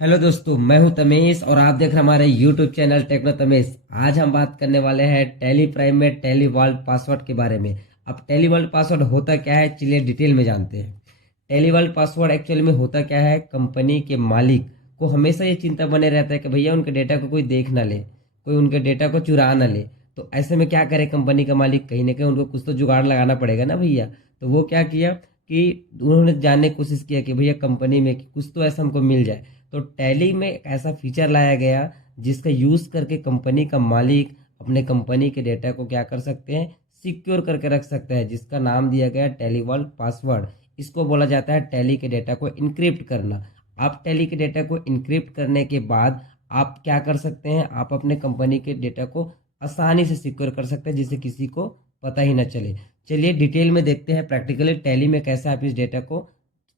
Hello दोस्तों, मैं हूं तमेश और आप देख रहे हैं हमारे यूट्यूब चैनल टेक्नो तमेश। आज हम बात करने वाले हैं टैली प्राइम में टैली वर्ल्ड पासवर्ड के बारे में। अब टैली वर्ल्ड पासवर्ड होता क्या है, चलिए डिटेल में जानते हैं। टैली वर्ल्ड पासवर्ड एक्चुअली में होता क्या है, कंपनी के मालिक को हमेशा ये चिंता बने रहता है कि भैया उनके डेटा को कोई देख ना ले, कोई उनके डेटा को चुरा ना ले। तो ऐसे में क्या करे कंपनी का मालिक, कहीं ना कहीं उनको कुछ तो जुगाड़ लगाना पड़ेगा ना भैया। तो वो क्या किया कि उन्होंने जानने की कोशिश किया कि भैया कंपनी में कि कुछ तो ऐसा हमको मिल जाए। तो टैली में एक ऐसा फीचर लाया गया जिसका यूज करके कंपनी का मालिक अपने कंपनी के डेटा को क्या कर सकते हैं, सिक्योर करके रख सकते हैं, जिसका नाम दिया गया टैली वर्ल्ड पासवर्ड। इसको बोला जाता है टैली के डेटा को इनक्रिप्ट करना। आप टैली के डेटा को इनक्रिप्ट करने के बाद आप क्या कर सकते हैं, आप अपने कंपनी के डेटा को आसानी से सिक्योर कर सकते हैं जिससे किसी को पता ही ना चले। चलिए डिटेल में देखते हैं प्रैक्टिकली टैली में कैसे आप इस डेटा को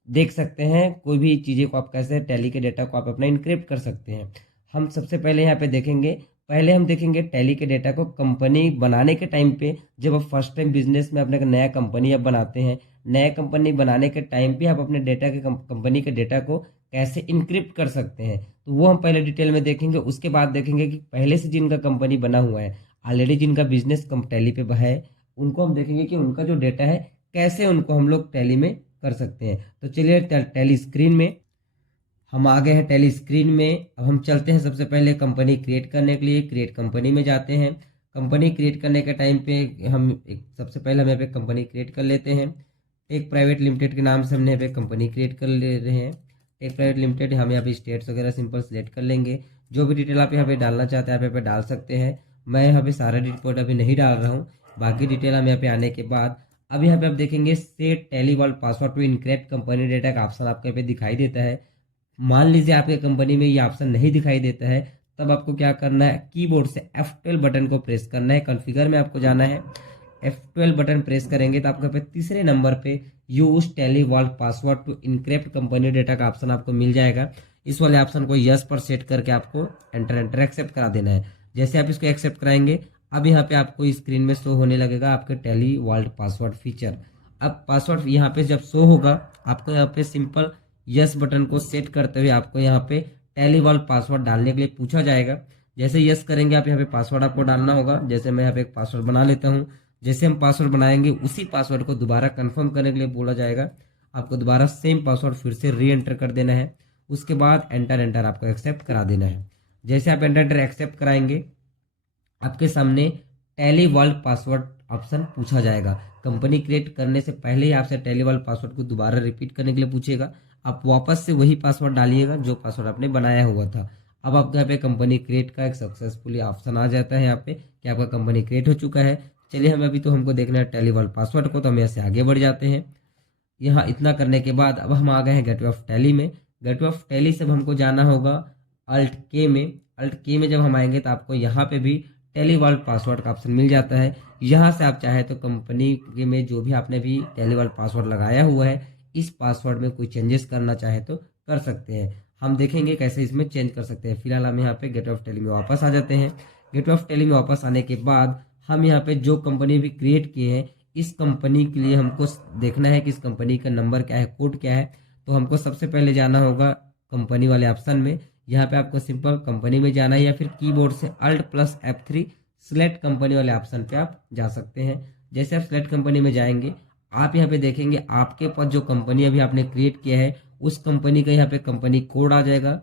देख सकते हैं, कोई भी चीज़ें को आप कैसे टैली के डेटा को आप अपना इनक्रिप्ट कर सकते हैं। हम सबसे पहले यहाँ पे देखेंगे, पहले हम देखेंगे टैली के डेटा को कंपनी बनाने के टाइम पे। जब आप फर्स्ट टाइम बिजनेस में अपने नया कंपनी आप बनाते हैं, नया कंपनी बनाने के टाइम पे आप अपने डेटा के कंपनी के डेटा को कैसे इनक्रिप्ट कर सकते हैं, तो वो हम पहले डिटेल में देखेंगे। उसके बाद देखेंगे कि पहले से जिनका कंपनी बना हुआ है, ऑलरेडी जिनका बिजनेस कम टैली पे है, उनको हम देखेंगे कि उनका जो डेटा है कैसे उनको हम लोग टैली में कर सकते हैं। तो चलिए टैली स्क्रीन में हम आ गए हैं। टैली स्क्रीन में अब हम चलते हैं सबसे पहले कंपनी क्रिएट करने के लिए क्रिएट कंपनी में जाते हैं। कंपनी क्रिएट करने के टाइम पे हम सबसे पहले हम यहाँ पे कंपनी क्रिएट कर लेते हैं। टेक प्राइवेट लिमिटेड के नाम से हमने यहाँ पे कंपनी क्रिएट कर ले रहे हैं। टेक प्राइवेट लिमिटेड, हम यहाँ पे स्टेट्स वगैरह सिंपल सेलेक्ट कर लेंगे। जो भी डिटेल आप यहाँ पे डालना चाहते हैं आप यहाँ पे डाल सकते हैं। मैं यहाँ पे सारा रिपोर्ट अभी नहीं डाल रहा हूँ, बाकी डिटेल हम यहाँ पे आने के बाद अब यहाँ पे आप देखेंगे set Tally vault password to encrypt company data का ऑप्शन आपके यहाँ पे दिखाई देता है। मान लीजिए आपके कंपनी में ये ऑप्शन नहीं दिखाई देता है, तब आपको क्या करना है, कीबोर्ड से F12 बटन को प्रेस करना है। कॉन्फ़िगर में आपको जाना है, F12 बटन प्रेस करेंगे तो आपको पे तीसरे नंबर पे use Tally vault password to encrypt company data का ऑप्शन आपको मिल जाएगा। इस वाले ऑप्शन को यस पर सेट करके आपको एंटर एंटर एक्सेप्ट करा देना है। जैसे आप इसको एक्सेप्ट कराएंगे, अब यहाँ पे आपको स्क्रीन में शो होने लगेगा आपके टैली वर्ल्ड पासवर्ड फीचर। अब पासवर्ड यहाँ पे जब शो होगा, आपको यहाँ पे सिंपल यस बटन को सेट करते हुए आपको यहाँ पे टैली वर्ल्ड पासवर्ड डालने के लिए पूछा जाएगा। जैसे यस करेंगे आप यहाँ पे पासवर्ड आपको डालना होगा। जैसे मैं यहाँ पे एक पासवर्ड बना लेता हूँ। जैसे हम पासवर्ड बनाएंगे उसी पासवर्ड को दोबारा कंफर्म करने के लिए बोला जाएगा। आपको दोबारा सेम पासवर्ड फिर से री एंटर कर देना है। उसके बाद एंटर एंटर आपको एक्सेप्ट करा देना है। जैसे आप एंटर एंटर एक्सेप्ट कराएंगे, आपके सामने टैली वर्ल्ड पासवर्ड ऑप्शन पूछा जाएगा। कंपनी क्रिएट करने से पहले ही आपसे टैली वर्ल्ड पासवर्ड को दोबारा रिपीट करने के लिए पूछेगा। आप वापस से वही पासवर्ड डालिएगा जो पासवर्ड आपने बनाया हुआ था। अब आपके यहाँ पे कंपनी क्रिएट का एक सक्सेसफुली ऑप्शन आ जाता है यहाँ पे कि आपका कंपनी क्रिएट हो चुका है। चलिए हम अभी तो हमको देखना है टैली वर्ल्ड पासवर्ड को, तो हम यहाँ से आगे बढ़ जाते हैं। यहाँ इतना करने के बाद अब हम आ गए हैं गेटवे ऑफ टैली में। गेटवे ऑफ टैली से अब हमको जाना होगा अल्ट के में। अल्ट के में जब हम आएंगे तो आपको यहाँ पे भी टैली वर्ल्ड पासवर्ड का ऑप्शन मिल जाता है। यहाँ से आप चाहे तो कंपनी के में जो भी आपने भी टैली वर्ल्ड पासवर्ड लगाया हुआ है, इस पासवर्ड में कोई चेंजेस करना चाहे तो कर सकते हैं। हम देखेंगे कैसे इसमें चेंज कर सकते हैं। फिलहाल हम यहाँ पे गेटवे ऑफ टैली में वापस आ जाते हैं। गेटवे ऑफ टैली में वापस आने के बाद हम यहाँ पे जो कंपनी भी क्रिएट किए हैं, इस कंपनी के लिए हमको देखना है कि इस कंपनी का नंबर क्या है, कोड क्या है। तो हमको सबसे पहले जाना होगा कंपनी वाले ऑप्शन में। यहाँ पे आपको सिंपल कंपनी में जाना है या फिर कीबोर्ड से alt plus F3 select company वाले ऑप्शन पे आप जा सकते हैं। जैसे आप सिलेक्ट कंपनी में जाएंगे, आप यहाँ पे देखेंगे आपके पास जो कंपनी अभी आपने क्रिएट किया है उस कंपनी का यहाँ पे कंपनी कोड आ जाएगा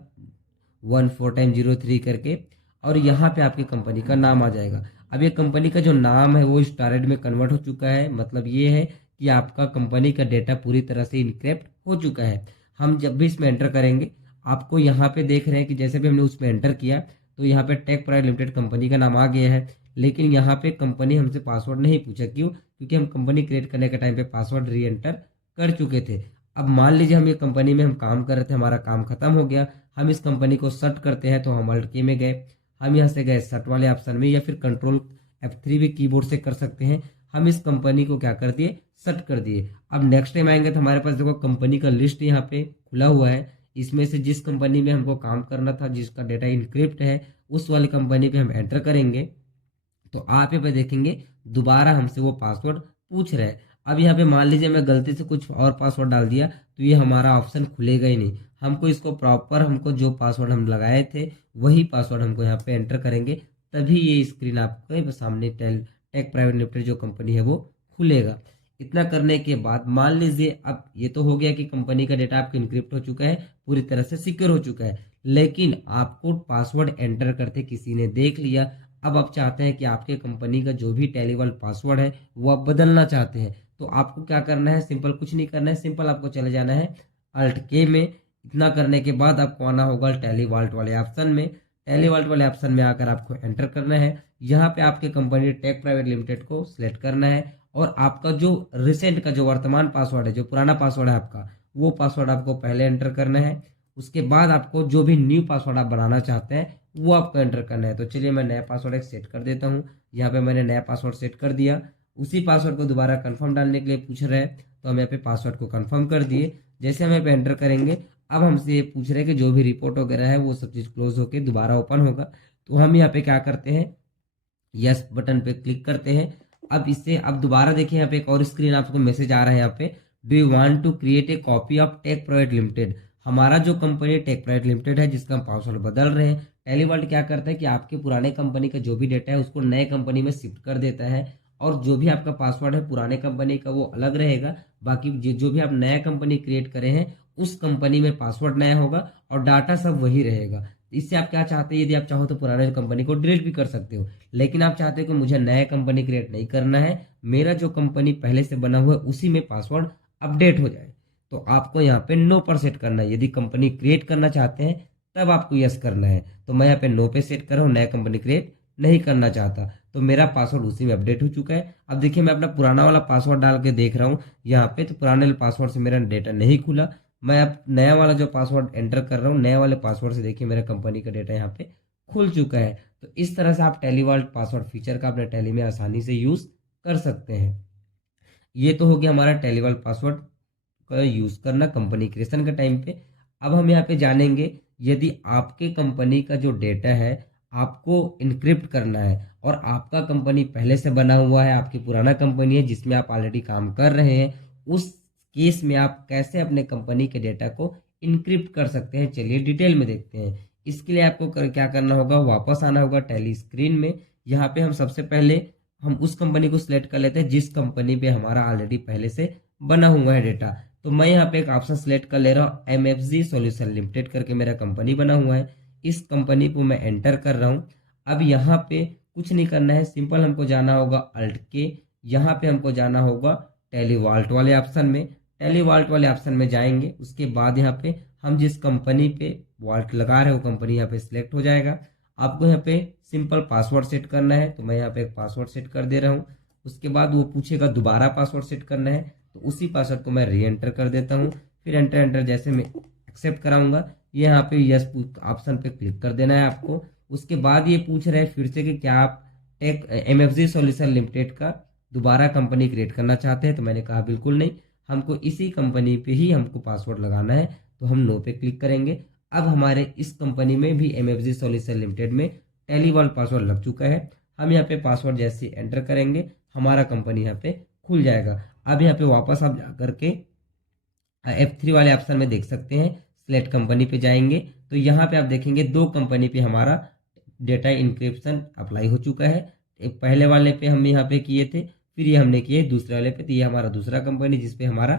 14 टाइम 03 करके, और यहाँ पे आपकी कंपनी का नाम आ जाएगा। अब ये कंपनी का जो नाम है वो स्टारेड में कन्वर्ट हो चुका है, मतलब ये है कि आपका कंपनी का डेटा पूरी तरह से इनक्रिप्ट हो चुका है। हम जब भी इसमें एंटर करेंगे, आपको यहाँ पे देख रहे हैं कि जैसे भी हमने उसमें एंटर किया तो यहाँ पे टेक प्राइवेट लिमिटेड कंपनी का नाम आ गया है। लेकिन यहाँ पे कंपनी हमसे पासवर्ड नहीं पूछा। क्यों? क्योंकि हम कंपनी क्रिएट करने के टाइम पे पासवर्ड री एंटर कर चुके थे। अब मान लीजिए हम ये कंपनी में हम काम कर रहे थे, हमारा काम खत्म हो गया, हम इस कंपनी को सर्ट करते हैं। तो हम अल्ट की में गए, हम यहाँ से गए सर्ट वाले ऑप्शन में, या फिर कंट्रोल F3 भी कीबोर्ड से कर सकते हैं। हम इस कंपनी को क्या कर दिए, सर्ट कर दिए। अब नेक्स्ट टाइम आएंगे तो हमारे पास देखो कंपनी का लिस्ट यहाँ पे खुला हुआ है। इसमें से जिस कंपनी में हमको काम करना था, जिसका डेटा इनक्रिप्ट है, उस वाली कंपनी पे हम एंटर करेंगे तो आप यहाँ पे देखेंगे दोबारा हमसे वो पासवर्ड पूछ रहे हैं। अब यहाँ पे मान लीजिए मैं गलती से कुछ और पासवर्ड डाल दिया तो ये हमारा ऑप्शन खुलेगा ही नहीं। हमको इसको प्रॉपर, हमको जो पासवर्ड हम लगाए थे वही पासवर्ड हमको यहाँ पे एंटर करेंगे, तभी ये स्क्रीन आपके सामने टेक प्राइवेट लिमिटेड जो कंपनी है वो खुलेगा। इतना करने के बाद मान लीजिए अब ये तो हो गया कि कंपनी का डेटा आपका इनक्रिप्ट हो चुका है, पूरी तरह से सिक्योर हो चुका है, लेकिन आपको पासवर्ड एंटर करते किसी ने देख लिया। अब आप चाहते हैं कि आपके कंपनी का जो भी टेलीवर्ल्ड पासवर्ड है वो आप बदलना चाहते हैं, तो आपको क्या करना है, सिंपल कुछ नहीं करना है, सिंपल आपको चले जाना है अल्ट के में। इतना करने के बाद आपको आना होगा टेलीवॉल्ट वाले ऑप्शन में। टेलीवॉल्ट वाले ऑप्शन में आकर आपको एंटर करना है, यहाँ पे आपके कंपनी टेक प्राइवेट लिमिटेड को सिलेक्ट करना है, और आपका जो रिसेंट का जो वर्तमान पासवर्ड है, जो पुराना पासवर्ड है आपका, वो पासवर्ड आपको पहले एंटर करना है। उसके बाद आपको जो भी न्यू पासवर्ड आप बनाना चाहते हैं वो आपको एंटर करना है। तो चलिए मैं नया पासवर्ड एक सेट कर देता हूँ। यहाँ पे मैंने नया पासवर्ड सेट कर दिया। उसी पासवर्ड को दोबारा कंफर्म डालने के लिए पूछ रहे हैं, तो हम यहाँ पे पासवर्ड को कंफर्म कर दिए। जैसे हम यहाँ पे एंटर करेंगे, अब हमसे ये पूछ रहे हैं कि जो भी रिपोर्ट वगैरह है वो सब चीज़ क्लोज होकर दोबारा ओपन होगा। तो हम यहाँ पे क्या करते हैं, यस बटन पे क्लिक करते हैं। अब इससे अब दोबारा देखिए, यहाँ पे एक और स्क्रीन आपको मैसेज आ रहा है, यहाँ पे do you want to create a copy of tech private limited. हमारा जो कंपनी टेक प्राइवेट लिमिटेड है जिसका हम पासवर्ड बदल रहे हैं, टेलीवर्ल्ड क्या करता है कि आपके पुराने कंपनी का जो भी डेटा है उसको नए कंपनी में शिफ्ट कर देता है, और जो भी आपका पासवर्ड है पुराने कंपनी का वो अलग रहेगा, बाकी जो भी आप नया कंपनी क्रिएट करे हैं उस कंपनी में पासवर्ड नया होगा और डाटा सब वही रहेगा। इससे आप क्या चाहते हैं, यदि आप चाहो तो पुराने कंपनी को डिलीट भी कर सकते हो, लेकिन आप चाहते हो कि मुझे नया कंपनी क्रिएट नहीं करना है, मेरा जो कंपनी पहले से बना हुआ है उसी में पासवर्ड अपडेट हो जाए, तो आपको यहाँ पे नो पर सेट करना है। यदि कंपनी क्रिएट करना चाहते हैं तब आपको यस करना है। तो मैं यहाँ पे नो पे सेट कर रहा हूँ, नया कंपनी क्रिएट नहीं करना चाहता, तो मेरा पासवर्ड उसी में अपडेट हो चुका है। अब देखिए मैं अपना पुराना वाला पासवर्ड डाल के देख रहा हूँ यहाँ पे, तो पुराने पासवर्ड से मेरा डेटा नहीं खुला। मैं अब नया वाला जो पासवर्ड एंटर कर रहा हूँ, नया वाले पासवर्ड से देखिए मेरा कंपनी का डेटा यहाँ पे खुल चुका है। तो इस तरह से आप टेलीवर्ल्ड पासवर्ड फीचर का अपने टेली में आसानी से यूज कर सकते हैं। ये तो हो गया हमारा टेलीवर्ल्ड पासवर्ड का यूज करना कंपनी क्रिएशन के टाइम पे। अब हम यहाँ पे जानेंगे, यदि आपके कंपनी का जो डेटा है आपको इनक्रिप्ट करना है और आपका कंपनी पहले से बना हुआ है, आपकी पुराना कंपनी है जिसमें आप ऑलरेडी काम कर रहे हैं, उस केस में आप कैसे अपने कंपनी के डेटा को इनक्रिप्ट कर सकते हैं, चलिए डिटेल में देखते हैं। इसके लिए आपको क्या करना होगा, वापस आना होगा टैली स्क्रीन में। यहाँ पे हम सबसे पहले हम उस कंपनी को सिलेक्ट कर लेते हैं जिस कंपनी पे हमारा ऑलरेडी पहले से बना हुआ है डेटा। तो मैं यहाँ पे एक ऑप्शन सिलेक्ट कर ले रहा हूँ, MFG सॉल्यूशन लिमिटेड करके मेरा कंपनी बना हुआ है, इस कंपनी को मैं एंटर कर रहा हूँ। अब यहाँ पे कुछ नहीं करना है, सिंपल हमको जाना होगा अल्ट के, यहाँ पे हमको जाना होगा टेलीवॉल्ट वाले ऑप्शन में। टेलीवॉल्ट वाले ऑप्शन में जाएंगे, उसके बाद यहाँ पे हम जिस कंपनी पे वॉल्ट लगा रहे हो कंपनी यहाँ पे सिलेक्ट हो जाएगा। आपको यहाँ पे सिंपल पासवर्ड सेट करना है, तो मैं यहाँ पे एक पासवर्ड सेट कर दे रहा हूँ। उसके बाद वो पूछेगा दोबारा पासवर्ड सेट करना है, तो उसी पासवर्ड को मैं री एंटर कर देता हूँ। फिर एंटर एंटर जैसे मैं एक्सेप्ट कराऊंगा, ये यहाँ पे यस ऑप्शन पे क्लिक कर देना है आपको। उसके बाद ये पूछ रहे हैं फिर से कि क्या आप टेक MFG सॉल्यूशन लिमिटेड का दोबारा कंपनी क्रिएट करना चाहते हैं, तो मैंने कहा बिल्कुल नहीं, हमको इसी कंपनी पे ही हमको पासवर्ड लगाना है, तो हम नो पे क्लिक करेंगे। अब हमारे इस कंपनी में भी MFG सॉल्यूशन लिमिटेड में टेलीवर्ल्ड पासवर्ड लग चुका है। हम यहाँ पे पासवर्ड जैसे एंटर करेंगे हमारा कंपनी यहाँ पे खुल जाएगा। अब यहाँ पे वापस आप जाकर के F3 वाले ऑप्शन में देख सकते हैं, सिलेक्ट कंपनी पे जाएंगे तो यहाँ पे आप देखेंगे दो कंपनी पे हमारा डेटा इंक्रिप्शन अप्लाई हो चुका है। एक पहले वाले पे हम यहाँ पे किए थे, फिर ये हमने किए दूसरे वाले पे, तो ये हमारा दूसरा कंपनी जिसपे हमारा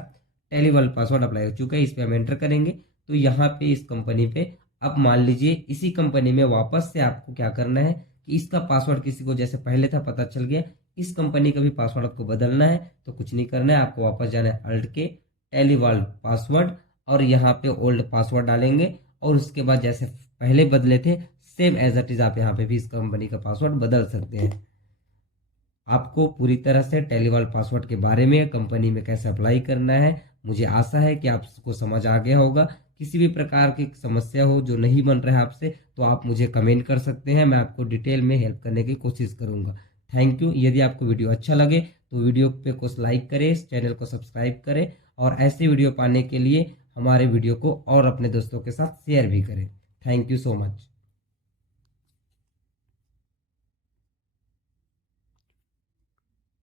टेलीवर्ल्ड पासवर्ड अप्लाई हो चुका है, इस पे हम एंटर करेंगे। तो यहाँ पे इस कंपनी पे अब मान लीजिए इसी कंपनी में वापस से आपको क्या करना है कि इसका पासवर्ड किसी को जैसे पहले था पता चल गया, इस कंपनी का भी पासवर्ड आपको बदलना है, तो कुछ नहीं करना है, आपको वापस जाना है अल्ट के टेलीवर्ल्ड पासवर्ड और यहाँ पे ओल्ड पासवर्ड डालेंगे, और उसके बाद जैसे पहले बदले थे सेम एज इट इज आप यहाँ पे भी इस कंपनी का पासवर्ड बदल सकते हैं। आपको पूरी तरह से टेलीवर्ल्ड पासवर्ड के बारे में कंपनी में कैसे अप्लाई करना है मुझे आशा है कि आपको समझ आ गया होगा। किसी भी प्रकार की समस्या हो जो नहीं बन रहा है आपसे, तो आप मुझे कमेंट कर सकते हैं, मैं आपको डिटेल में हेल्प करने की कोशिश करूंगा। Thank you. यदि आपको वीडियो अच्छा लगे तो वीडियो पे कुछ लाइक करें, चैनल को सब्सक्राइब करें, और ऐसे वीडियो पाने के लिए हमारे वीडियो को और अपने दोस्तों के साथ शेयर भी करें। Thank you so much.